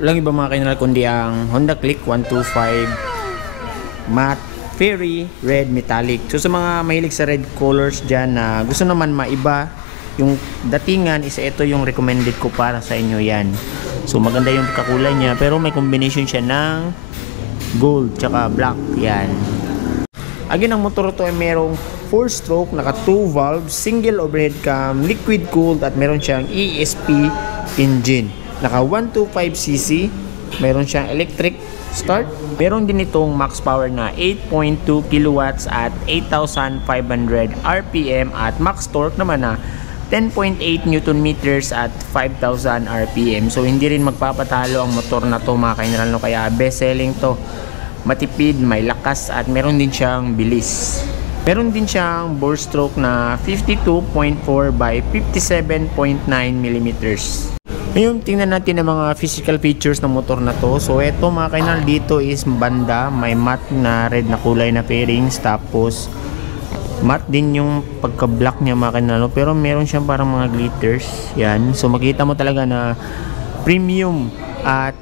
walang iba mga kainral kundi ang Honda Click 125 Matte Fairy Red Metallic. So sa mga mahilig sa red colors dyan na gusto naman maiba yung datingan, isa ito yung recommended ko para sa inyo yan. So maganda yung kakulay niya pero may combination siya ng gold tsaka black yan. Again, ang motor to ay merong 4-stroke, naka 2 valves, single overhead cam, liquid cooled at meron siyang ESP engine. Naka 125cc, meron siyang electric start. Meron din itong max power na 8.2 kilowatts at 8,500 RPM at max torque naman na 10.8 Newton meters at 5,000 RPM. So hindi rin magpapatalo ang motor na to mga kainral, no? Kaya best selling to. Matipid, may lakas at meron din siyang bilis. Meron din siyang bore stroke na 52.4 by 57.9 mm. Ngayon, tingnan natin ang mga physical features ng motor na to. So, ito mga kainal, dito is banda, may matte na red na kulay na fairings. Tapos, matte din yung pagka-black niya mga kainal. Pero meron siyang parang mga glitters. Yan. So, makita mo talaga na premium at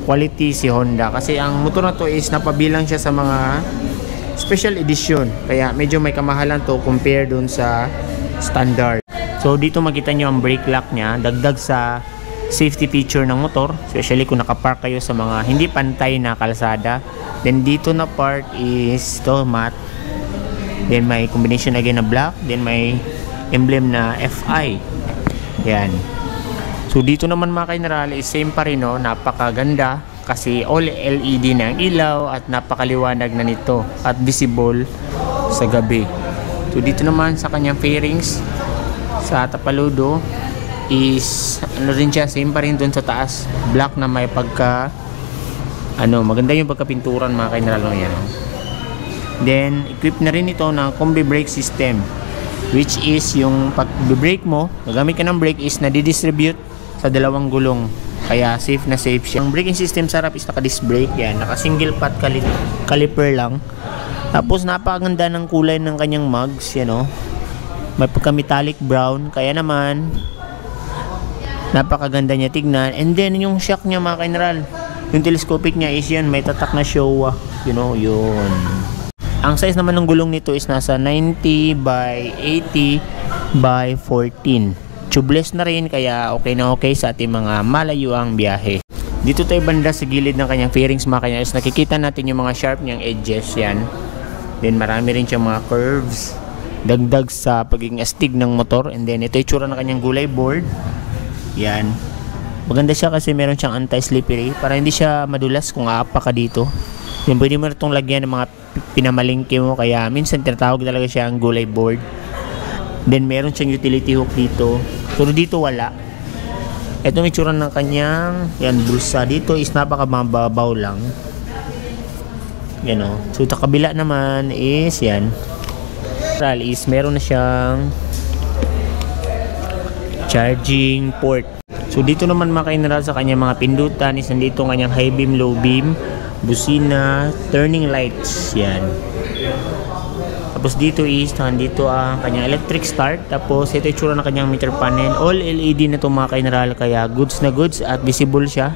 quality si Honda. Kasi ang motor na to is napabilang siya sa mga special edition. Kaya medyo may kamahalan to compare dun sa standard. So dito makita nyo ang brake lock niya. Dagdag sa safety feature ng motor. Especially kung nakapark kayo sa mga hindi pantay na kalsada. Then dito na part is to matte. Then may combination again na black. Then may emblem na FI. Yan. So dito naman mga kainral is same pa rin, no? Napakaganda kasi all LED na ang ilaw at napakaliwanag na nito at visible sa gabi. So dito naman sa kanyang fairings sa tapaludo is ano rin siya, same pa rin dun sa taas, black na may pagka maganda yung pagkapinturan mga kainral, no? Yan. Then equip na rin ito ng combi brake system, which is yung pag-brake mo, gagamit ka ng brake is nadidistribute sa dalawang gulong, kaya safe na safe siya. Ang braking system sa harap is naka-disc brake yan, naka single pot caliper lang. Tapos napakaganda ng kulay ng kanyang mugs, yan o, may pagka metallic brown, kaya naman napakaganda niya tignan. And then yung shock niya mga kainral, yung telescopic niya is yan, may tatak na Showa, yun. Ang size naman ng gulong nito is nasa 90 by 80 by 14. Tubeless na rin, kaya okay na okay sa ating mga malayuang biyahe. Dito tayo banda sa gilid ng kanyang fairings mga kanya is nakikita natin yung mga sharp niyang edges yan. Then marami rin siyang mga curves, dagdag sa pagiging astig ng motor. And then ito yung tsura ng kanyang gulay board. Yan. Maganda siya kasi meron siyang anti-slippery para hindi siya madulas kung aapa ka dito. Then pwede mo na itong lagyan ng mga pinamalingki mo, kaya minsan tinatawag talaga siya ang gulay board. Then meron siyang utility hook dito. Pero dito wala. Ito may tsura ng kanyang bulsa. Dito is napakamababaw lang. Yan o. So sa kabila naman is yan. Is meron na siyang charging port. So dito naman mga kainral sa kanyang mga pindutan is nandito ang kanyang high beam, low beam, busina, turning lights. Yan. Tapos dito is nandito ang kanyang electric start. Tapos ito yung tsura ng kanyang meter panel. All LED na ito mga kainral, kaya goods na goods at visible siya.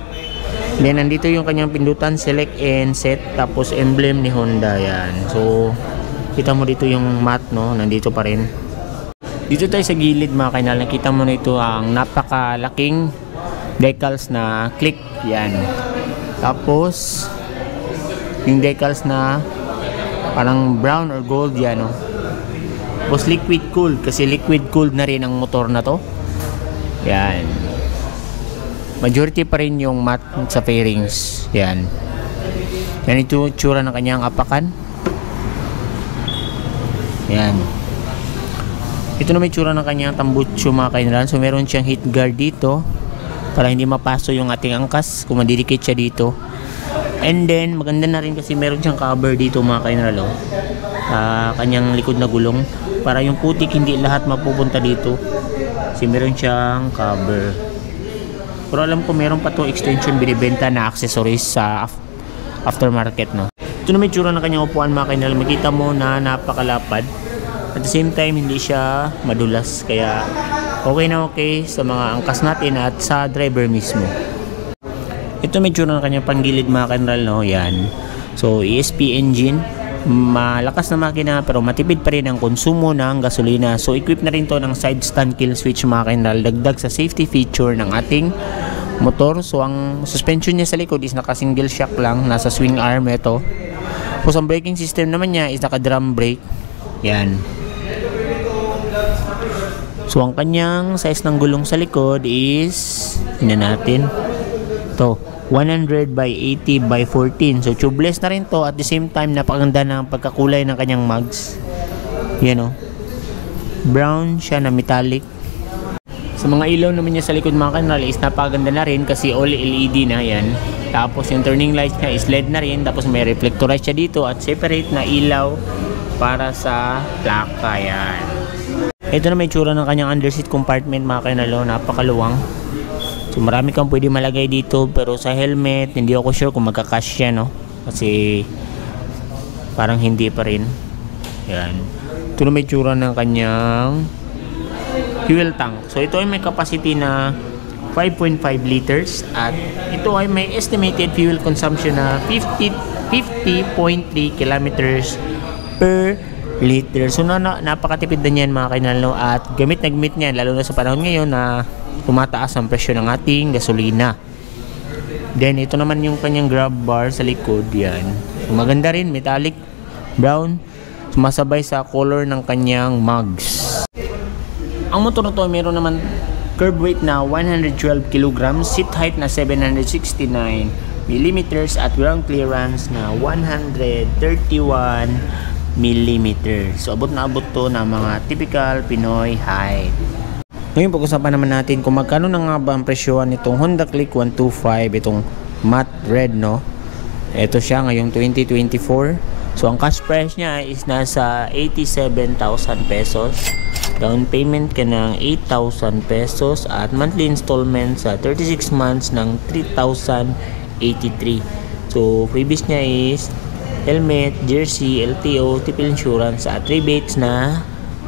Then nandito yung kanyang pindutan, select and set. Tapos emblem ni Honda yan. So kita mo dito yung matte, no? Nandito pa rin. Dito tayo sa gilid mga kainral, nakita mo na ito ang napakalaking decals na click yan. Tapos yung decals na parang brown or gold yan, no? Tapos liquid cooled, kasi liquid cooled na rin ang motor na to. Yan. Majority pa rin yung matte sa fairings. Yan. Yan ito tsura ng kanyang apakan. Yan. Ito na may tsura ng kanyang tambutso mga kainral. So meron siyang heat guard dito para hindi mapaso yung ating angkas kung madidikit siya dito. And then maganda na rin kasi meron siyang cover dito mga kainral, kanyang likod na gulong para yung putik hindi lahat mapupunta dito kasi meron siyang cover. Pero alam ko meron pa to extension binibenta na accessories sa aftermarket, no? Ito na may tsura ng kanyang upuan mga kainral. Makita mo na napakalapad at the same time hindi siya madulas, kaya okay na okay sa mga angkas natin at sa driver mismo. Ito medyo na kanya panggilid mga kanral, no? Yan. So, ESP engine. Malakas na makina pero matipid pa rin ang konsumo ng gasolina. So, equip na rin to ng side stand kill switch mga kanral. Dagdag sa safety feature ng ating motor. So, ang suspension niya sa likod is naka single shock lang. Nasa swing arm ito. So, ang braking system naman niya is naka drum brake. Yan. So, ang kanyang size ng gulong sa likod is, tingnan natin, ito, 100 by 80 by 14. So, tubeless na rin to. At the same time, napakaganda ng pagkakulay ng kanyang mugs. Yan o. Brown siya na metallic. Sa mga ilaw naman niya sa likod mga kanal is napakaganda na rin kasi all LED na yan. Tapos, yung turning lights niya is LED na rin. Tapos, may reflectorize siya dito at separate na ilaw para sa plaka. Yan. Ito na may tsura ng kanyang underseat compartment mga kanalo, napakaluwang. So marami kang pwede malagay dito pero sa helmet hindi ako sure kung magkakasya, no? Kasi parang hindi pa rin. Yan. Ito na may tsura ng kanyang fuel tank. So ito ay may capacity na 5.5 liters at ito ay may estimated fuel consumption na 50.3 kilometers per liter. So napakatipid na niyan mga kanalo at gamit na gamit niyan lalo na sa panahon ngayon na tumataas ang presyo ng ating gasolina. Then ito naman yung kanyang grab bar sa likod. Yan. So, maganda rin, metallic brown, sumasabay sa color ng kanyang mugs. Ang motor na to meron naman curb weight na 112 kg, seat height na 769 mm at ground clearance na 131 mm. So abot na abot to na mga typical Pinoy height. Ngayon pag-usapan naman natin kung magkano na nga ba ang presyohan nitong Honda Click 125, itong matte red, no? Ito siya ngayong 2024. So ang cash price niya is nasa 87,000 pesos. Down payment ka ng 8,000 pesos at monthly installment sa 36 months ng 3,083. So freebies niya is helmet, jersey, LTO, tipil insurance at rebates na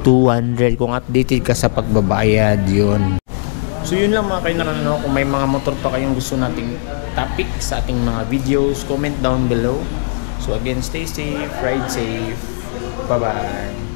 200 kung updated ka sa pagbabayad yun. So yun lang mga kainaran, no? Kung may mga motor pa kayong gusto nating topic sa ating mga videos, comment down below. So again, stay safe, ride safe. Bye bye.